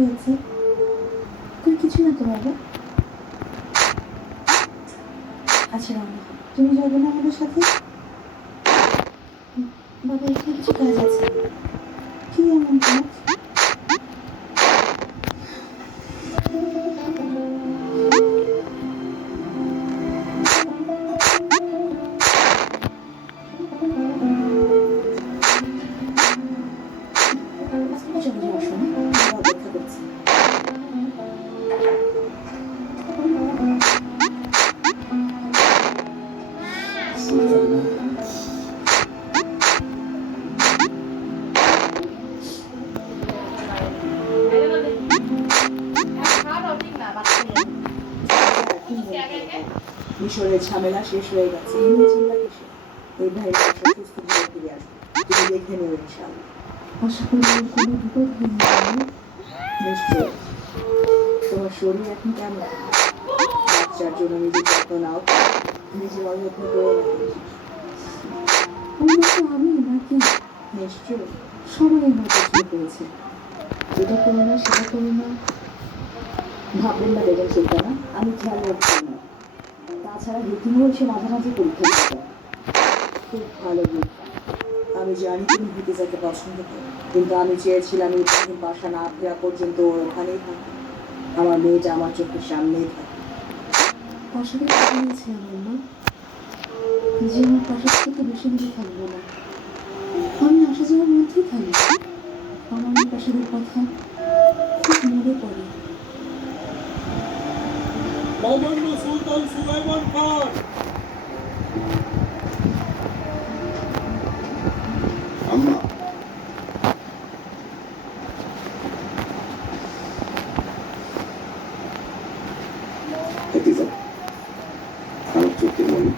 হয়েছে? তুই কিছু না তো বাবা? আচ্ছা রান্না, তুমি যাবে না আমাদের সাথে? বাবা এখানে কিছু কাজ আছে। কি এমন কাজ? তুমি চলে যাও, শোনো, বাবা অপেক্ষা করছে। মিশরের ঝামেলা শেষ হয়ে গেছে, এই নিয়ে চিন্তা কিসে? এই ভাই সুস্থভাবে ফিরে আসবে, তুমি দেখে নেবে ইনশাআল্লাহ। আশা করি ওর কোনো বিপদ হয়নি। নিশ্চয়। তোমার শরীর এখন কেমন? বাচ্চার জন্য নিজের যত্ন নাও, নিজের অযত্ন করো না। আমি নাকি? নিশ্চয়, সবাই আমার যত্ন করেছে। যেটা করো না সেটা করো না ভাববেন না বেগম সুলতানা, আমি খেয়াল রাখছি না। তাছাড়া রীতিমও এসে মাঝামাঝি পরীক্ষা দিতে। খুব ভালো দিক। আমি জানি তুমি হিফিজাকে পছন্দ করো, কিন্তু আমি চেয়েছিলাম ইব্রাহিম বাসা না ফেরা পর্যন্ত ওর ওখানেই থাকে। আমার মেয়েটা আমার চোখের সামনেই থাকে। পাশাকে বলেছে আমার মা যে আমার পাশার থেকে বেশি দূরে থাকবো না, আমি আসা যাওয়ার মধ্যেই থাকবো। আমার পাশাদের কথা খুব মনে পড়ে। মহামান্য সুলতান সুলাইমান খান। আম্মা, হাফিজা, আমার চোখের মনি।